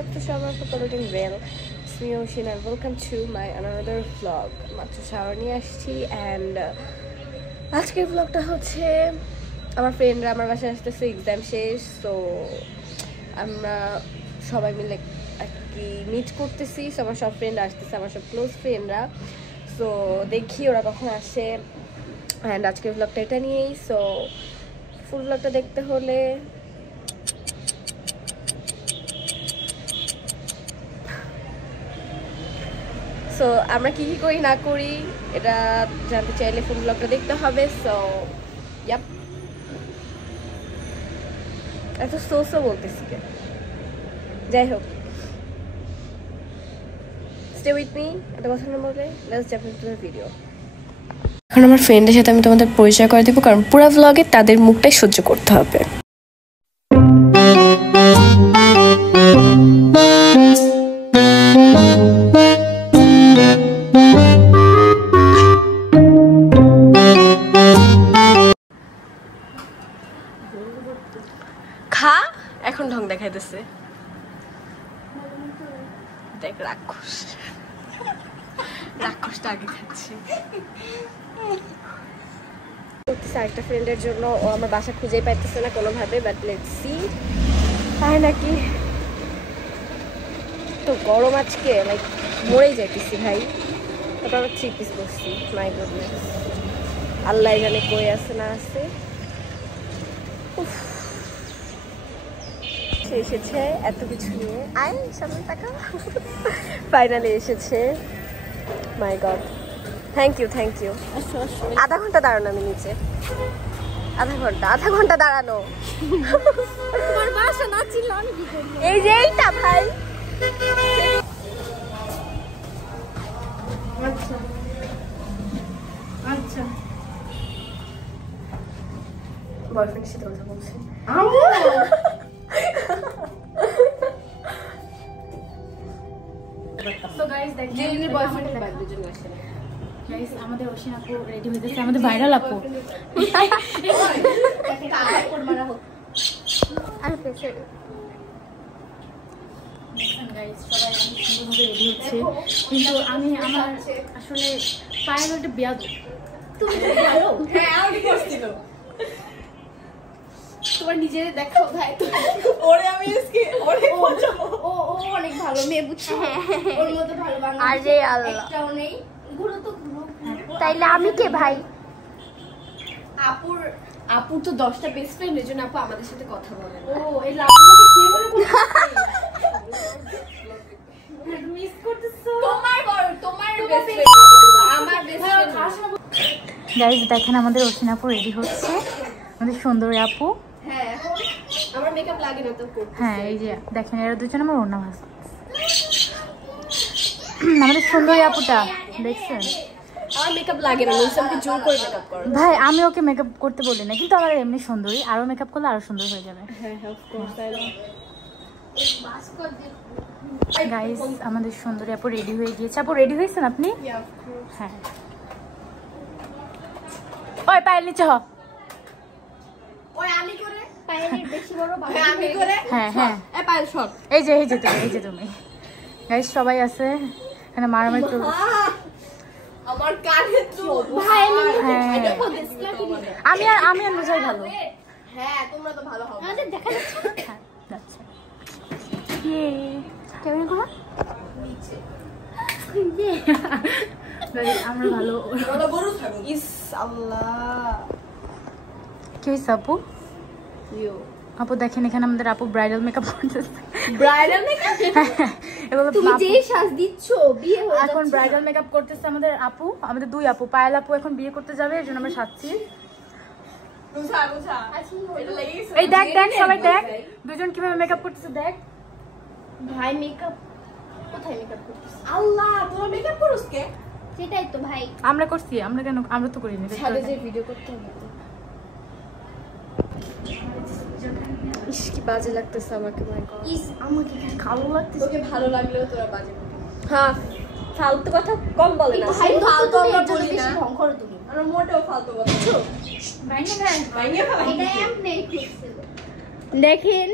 up to Sharma for Coloring Rail. It's me Ocean and welcome to my another vlog. মাত্র shower নিয়ে আসছি and আজকের vlogটা হচ্ছে আমার ফ্রেন্ডরা আমার বাসায় আসতেছে এক্সাম শেষ, সো আমরা সবাই মিলে আর কি মিট করতেছি। সো আমার সব ফ্রেন্ড আসতেছে, আমার সব ক্লোজ ফ্রেন্ডরা। সো দেখি ওরা কখন আসে অ্যান্ড আজকের vlogটা এটা নিয়েই। সো ফুল vlogটা দেখতে হলে সো আমরা কি কি করি না করি এটা জানতে চাইলে ফুল ব্লগটা দেখতে হবে। সো ইয়াপ, এত সো বলতেছি কেন, যাই হোক স্টে উইথ মি। একটা কথা না বলে let's jump into the video. এখন আমার ফ্রেন্ডের সাথে আমি তোমাদের পরিচয় করে দেবো, কারণ পুরো ব্লগে তাদের মুখটাই সহ্য করতে হবে। খা, এখন ঢং দেখাইতেছে, দেখ রাক্ষস, রাক্ষসটা আগে খাচ্ছে। আরেকটা ফ্রেন্ডের জন্য ও আমার বাসা খুঁজেই পাইতেছে না কোনোভাবে, বাট লেটস সি তাই নাকি। তো গরম আজকে লাইক মরেই যাইতেছি ভাই। তারপর আবার 3 পিস করছি, মাই গুডনেস, আল্লাহ জানে কই আছে না আছে। এসেছে এত কিছু নিয়ে, আয় সামনে টাকা ফাইনালি এসেছে। My god, thank you thank you. আধা ঘন্টা দাঁড়ানো আমি নিচে, আধা ঘন্টা দাঁড়ানো। এই যে এইটা ভাই, আচ্ছা আচ্ছা বয়ফ্রেন্ডের সাথে কথা বলছি। So guys, জেলিনের বয়ফ্রেন্ডের ব্যাগ দুজন আসে। গাইস আমাদের অসীম আপু রেডি হইতেছে, আমাদের ভাইরাল আপু। তারপর মারা হোক আর প্রেসার। গাইস সবাই অনেক সুন্দরভাবে রেডি হচ্ছে, কিন্তু আমি আমার আসলে পায়ের একটা বিয়াদ। তুমি ভালো? হ্যাঁ আমি করছিল। তোমার নিজে দেখো ভাই, ওরে আমি আজকে ওরে পছন্দ। ও অনেক ভালো মেয়ে, বুঝছো? ওর মতো ভালো বাংলা আরে আল্লাহ একটাও নেই। গুলো তো তাইলে আমি কে ভাই? আপুর তো 10টা বেস্ট ফ্রেন্ড, এজন্য আপু আমাদের সাথে কথা বলে। ও এই লাভকে কে বলে বলছিস? মিস করতেছো? তোমার বেস্ট ফ্রেন্ড, আমার বেস্ট ফ্রেন্ড। গাইস দেখেন আমাদের অসীম আপু রেডি হচ্ছে, আমাদের সুন্দরী আপু। হ্যাঁ আমার মেকআপ লাগে না তো করতে। হ্যাঁ এই যে দেখেন এরা দুজন আমার ওড়না ভাস। আমাদের সুন্দরী আপুটা দেখছেন, আমার মেকআপ লাগে না, বলছি আমাকে জোর করে মেকআপ করো। ভাই আমি ওকে মেকআপ করতে বলি না, কিন্তু আমার এমনি সুন্দরী, আরো মেকআপ করলে আরো সুন্দর হয়ে যাবে। হ্যাঁ of course I know. Guys আমাদের সুন্দরী আপু রেডি হয়ে গিয়েছে। আপু রেডি হয়েছেন আপনি? হ্যাঁ ওই পায়ের নিচে হ। ওই আমি করে পায়ের বেশি বড় ভাই আমি করে। হ্যাঁ হ্যাঁ এই পায়ের শট, এই যে তুমি গাইস সবাই আছে এখানে, মারামারি চলছে। আমার কানে তো ভাই এটা কত ডিসপ্লে কি? আমি আর নুজাই ভালো। হ্যাঁ তোমরা তো ভালো হবে, আমাদের দেখা যাচ্ছে। হ্যাঁ যাচ্ছে ইয়ে কেমন করা নিচে গাইস আমরা ভালো। ওটা বড় থাকো। ইস আল্লাহ কি হইছে আপু? ইউ আপু দেখেন এখানে আমাদের আপু ব্রাইডাল মেকআপ করতেছে। Bridal makeup? তুমি যে সাজ দিচ্ছো বিয়ে হয়ে যাচ্ছে। এখন ব্রাইডাল মেকআপ করতেছে আমাদের আপু, আমাদের 2 আপু। পায়েল আপু এখন বিয়ে করতে যাবে, এর জন্য আমরা সাজছি। বুঝা এটা লেগেছে। এই দেখ সবাই দেখ দুজন কিভাবে মেকআপ করতেছে দেখ। ভাই মেকআপ কোথায় মেকআপ করতেছ? আল্লাহ তোমরা মেকআপ করছ কে? সেটাই তো ভাই আমরা করছি, আমরা কেন? আমরা তো করিনি। ছাদে যে ভিডিও করতে হবে। ইস কি বাজে লাগতেছে আমাকে, মাই গড। ইস আমাকে কি ভালো লাগতেছে? তোকে ভালো লাগলেও তোরা বাজে বলবি। হ্যাঁ ফালতু কথা কম বলে না। ভাই ফালতু আমরা বলি না, ঢং করো তুমি। আমরা মোটেও ফালতু বলছো। বাইনে ভাই এটা এমনি দেখেন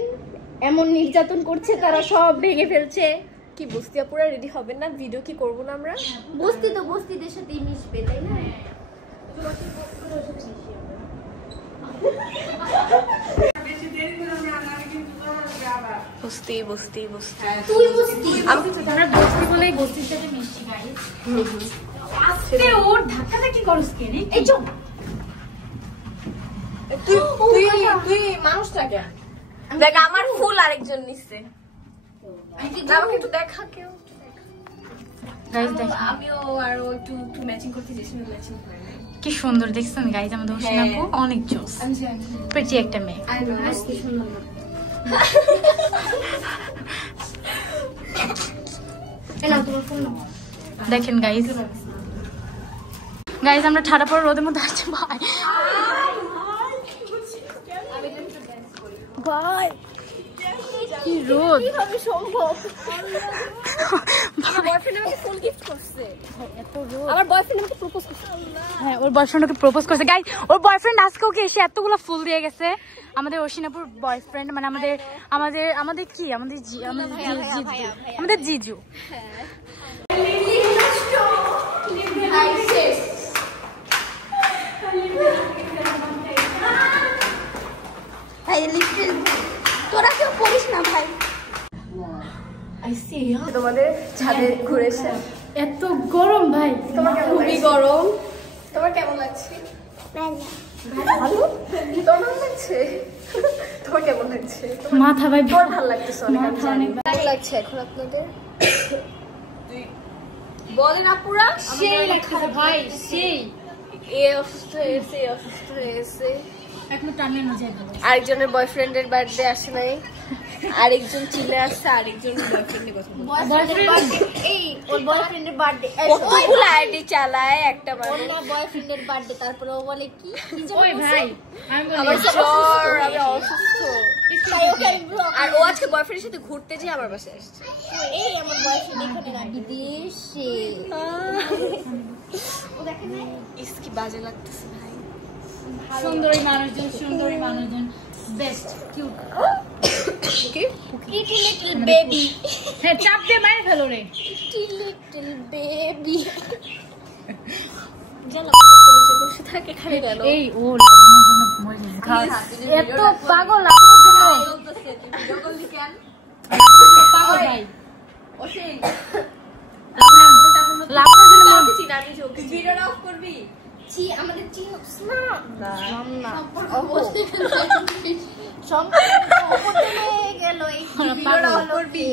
এমন নির্যাতন করছে তারা সব ভেঙে ফেলছে। কি বস্তি আপুরা রেডি হবে না? ভিডিও কি করব না আমরা? বস্তি তো বস্তিদের সাথে মিশবে তাই না? বস্তি বস্তি বস্তি তুই বস্তি আমি তো আমরা বস্তি বলেই বস্তির সাথে মিশছি গাইস। আস্তে ওর ধাক্কাটা কি করছ কেন? এই চুপ তুই তুই তুই মানুষটাকে দেখ আমার ফুল আরেকজন নিছে। আমাকে একটু দেখা কেউ গাইস দেখ আমিও আরো একটু একটু ম্যাচিং করতে যাচ্ছি ম্যাচিং করে নাই। কি সুন্দর দেখছেন গাইস আমাদের হোসেন আপু অনেক জোস প্রিটি একটা মেয়ে। আই নো কি সুন্দর এলা তোমার ফোন দেখেন গাইস গাইস আমরা ঠাড়া পড়া রোদের মধ্যে আসছি ভাই ভাই কি রোদ কিভাবে সম্ভব? আমার বয়ফ্রেন্ড আমাকে ফুল গিফট করছে। এত রোদ আমার বয়ফ্রেন্ড আমাকে প্রপোজ করছে। হ্যাঁ ওর বয়ফ্রেন্ড ওকে প্রপোজ করছে গাইস ওর বয়ফ্রেন্ড আজকে ওকে এসে এতগুলো ফুল দিয়ে গেছে আমাদের অসিনাপুর বয়ফ্রেন্ড মানে আমাদের আমাদের আমাদের কি আমাদের আমাদের জিজু তোরা কেউ পড়িস না ভাই। তোমাদের ছাদে ঘুরেছে এত গরম ভাই তোমার খুবই গরম। তোমার কেমন লাগছে? ভালো তোমার লাগছে? তোমার কেমন লাগছে? মাথা ভাই তোমার ভালো লাগতেছে অনেক। মাথা অনেক ভালো লাগছে এখন আপনাদের? বলেন আপুরা। সেই লাগতেছে ভাই সেই এ অসুস্থ হয়েছে অসুস্থ হয়েছে। এখনো টানিয়ে না যায় আরেকজনের বয়ফ্রেন্ডের বার্থডে আসে নাই, আরেকজন চিলে আসছে, আরেকজন বয়ফ্রেন্ডের কথা এই ওর বয়ফ্রেন্ডের বার্থডে কতগুলো আইডি চালায় একটা মানে বয়ফ্রেন্ডের বার্থডে তারপরে ও বলে কি ওই ভাই আমার জ্বর আমি অসুস্থ আর ও আজকে বয়ফ্রেন্ডের সাথে ঘুরতে যেয়ে আমার বাসায় আসছে। এই আমার বয়ফ্রেন্ড এখানে না বিদেশে ও দেখেন না ইসকি বাজে লাগতেছে ভাই। সুন্দরী মানুষজন বেস্ট কিউট কি প্রিটি লিটল বেবি হ্যাঁ চাপ দিয়ে মাইরে ফেলো রে প্রিটি লিটল বেবি জানো কলেজে বসে থাকে খালি গেল এই ও লাবণের জন্য মরে গেছে এত পাগল লাবণের জন্য বলতেছে তুই ভিডিও করলি কেন? পাগল ভাই ও সেই লাবণের জন্য আমি চিনি আমি যোগ ভিডিওটা অফ করবি জি আমাদের চিনস না না অবশ্যই গেল এই ভিডিওটা অফ করবি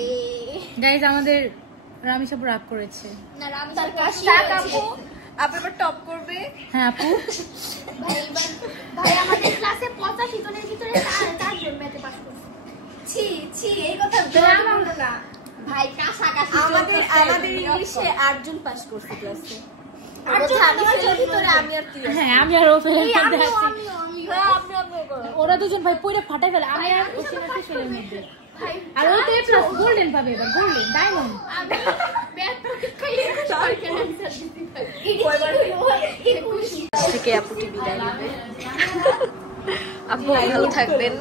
গাইস আমাদের রামিসাপু রাগ করেছে না রামদার কাশি আপু আপু এবার টপ করবে। হ্যাঁ আপু ভাই আমাদের ক্লাসে 85 জনের ভিতরে 4 জন ম্যাথে পাস করছে। ছি ছি এই কথা বলো না ভাই কাছাকাছি আমাদের ইংলিশে 8 জন পাস করছে ক্লাসে। আমি আর ও ওরা দুজন ভাই পয়রা ফাটাই ফেলে আমি আর ওসিনাকে ফেলে মধ্যে আর ও তো প্লাস গোল্ডেন পাবে এবার গোল্ডেন ডায়মন্ড থেকে আপুটি বিদায় নেবে। আপু ভালো থাকবেন,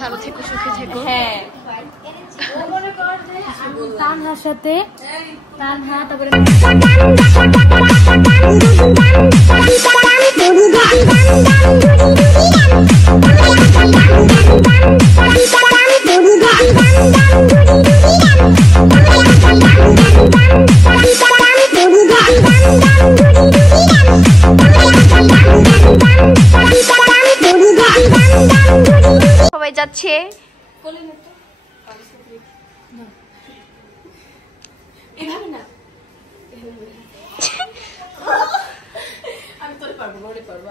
ভালো থেকো সুখে থেকো। হ্যাঁ তানহার সাথে তানহা তারপরে সবাই যাচ্ছে আমি তোরে পারবো মনে পারবো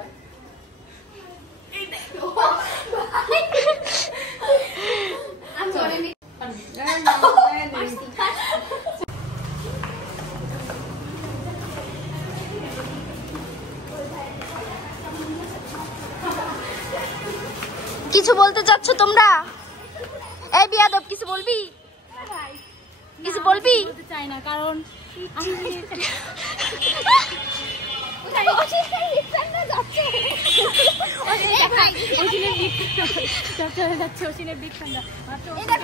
কিছু বলতে চাচ্ছ তোমরা? এই বিয়াদব কিছু বলবি? কিছু বলবি? চাই না কারণ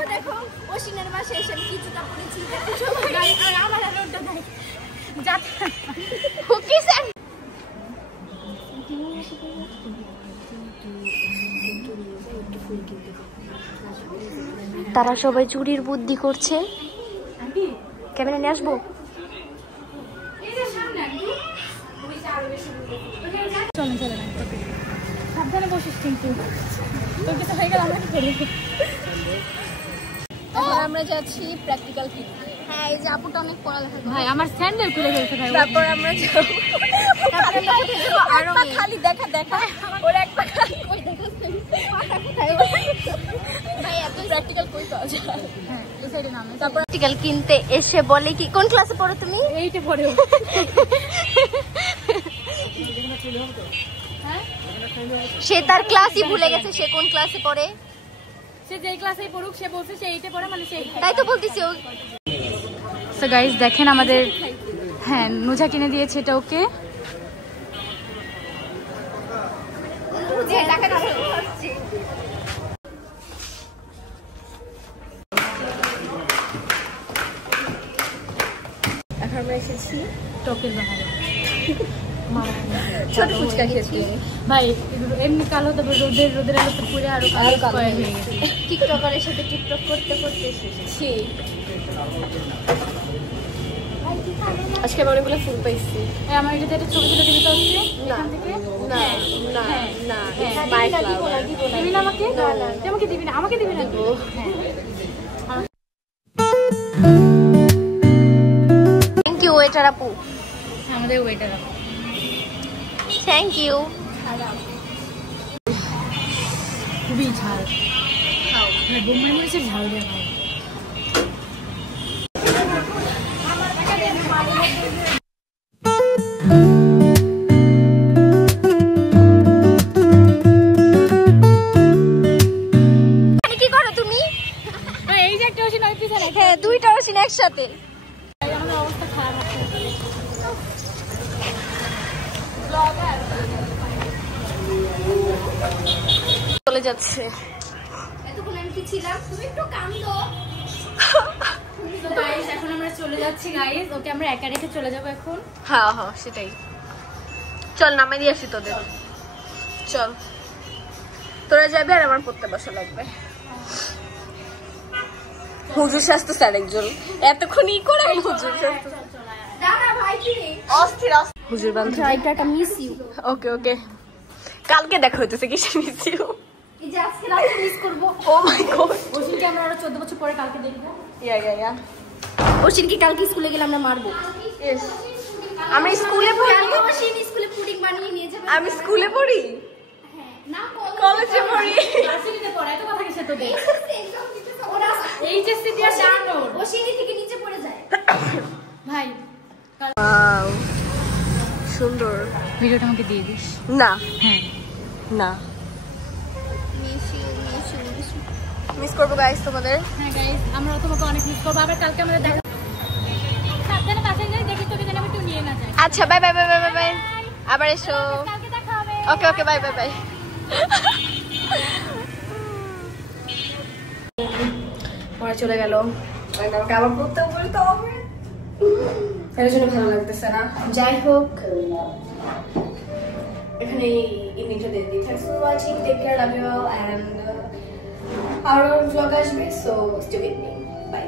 দেখো অসীনের মাসে এসে কি জুতা পরেছি আমার আর ওটা নাই তারা সবাই চুরির বুদ্ধি করছে। ক্যামেরা নিয়ে আসবো। সাবধানে বসিস কিন্তু তোর কিছু হয়ে গেল আমরা কি করি। আমরা যাচ্ছি প্র্যাকটিক্যাল কিনতে। হ্যাঁ এই যে আপুটা অনেক পড়ালেখা করে। ভাই আমার স্যান্ডেল খুলে ফেলছে ভাই। তারপর আমরা যাব আরো খালি দেখা ওর এক পা খালি কই দেখাচ্ছেন ভাই এত প্র্যাকটিক্যাল কই পাওয়া যায়। হ্যাঁ এই সাইডে নামে। তারপর প্র্যাকটিক্যাল কিনতে এসে বলে কি কোন ক্লাসে পড়ো তুমি? এইটা পড়েও সে তার ক্লাসই ভুলে গেছে সে কোন ক্লাসে পড়ে। সে যেই ক্লাসেই পড়ুক সে বলছে সে এইটা পড়ে মানে সেই। তাই তো বলতেছি। সো গাইস দেখেন আমাদের হ্যাঁ নুজা কিনে দিয়েছে এটা ওকে। এখন আমরা এসেছি টকের বাহারে ছোট ফুচকা খেতে। ভাই এমনি কালো তারপর রোদের আলো তো পুরো আরো কালো হয়ে গেছে। টিকটকারের সাথে টিকটক করতে করতে এসেছি। আজকে আমি অনেকগুলো ফুল পাইছি। আমার এটাতে একটা ছবি তুলে দিতে হচ্ছে এখান থেকে। না না না দিবি না আমাকে? তুই আমাকে দিবি না? আমাকে দিবি না তো? থ্যাংক ইউ ওয়েটার আপু। আমাদের ওয়েটার আপু থ্যাংক ইউ। খুবই ঝাল বোম্বাই মরিচের ঝাল দেওয়া হয়। কি করো তুমি? এই যে একটা ওষুধ পিছনে। হ্যাঁ দুইটা ওষুধ একসাথে। আমার অবস্থা খারাপ চলে যাচ্ছে। এতক্ষণ আমি কি ছিলাম? তুমি একটু কান্দো। গাইস এখন আমরা চলে যাচ্ছি গাইস। ওকে আমরা একা রেখে চলে যাব এখন। হ্যাঁ হ্যাঁ সেটাই। চল নামে দিয়ে আসি তোদের। চল তোরা যাবি আর আমার পড়তে বসা লাগবে। হুজুর স্বাস্থ্য স্যার একজন এতক্ষণ ই করে হুজুর স্বাস্থ্য অস্থির হুজুর বান্ধব। ওকে ওকে কালকে দেখা হইতেছে কিসের মিস ইউ? এই যে আজকে রাতে মিস করব। ও মাই গড ওশিনকে আমরা আরো 14 বছর পরে কালকে দেখব। ইয়া ওশিনকে কালকে স্কুলে গেলে আমরা মারবো। ইয়েস আমি স্কুলে পড়ি। ওশিন স্কুলে পুডিং বানিয়ে নিয়ে যাবে। আমি স্কুলে পড়ি? হ্যাঁ না কলেজে পড়ি। ভার্সিটিতে পড়ে। এত কথা কিসে তোদের? এইচএসসি দিয়ে জানো ওশিনি থেকে নিচে পড়ে যায় ভাই। ওয়াও সুন্দর। ভিডিওটা আমাকে দিয়ে দিস। না হ্যাঁ না মিস করবো গাইস তোমাদের। হ্যাঁ গাইস আমরা তোমাকে অনেক মিস করবো। আবার কালকে আমরা দেখা সাবধানে বাসায় যাই। দেখি তোকে যেন আমি একটু নিয়ে না যাই। আচ্ছা bye bye bye bye bye আবার এসো। কালকে দেখা হবে। ওকে ওকে বাই বাই বাই। পরে চলে গেল। আমাকে আবার পড়তেও বলতে হবে। এর জন্য ভালো লাগতেছে না। যাই হোক এখানে ইমেজটা দিয়ে দিই। Thanks for watching. Take care. Love you all and আরো ব্লগ আসবে। So stay with me. By.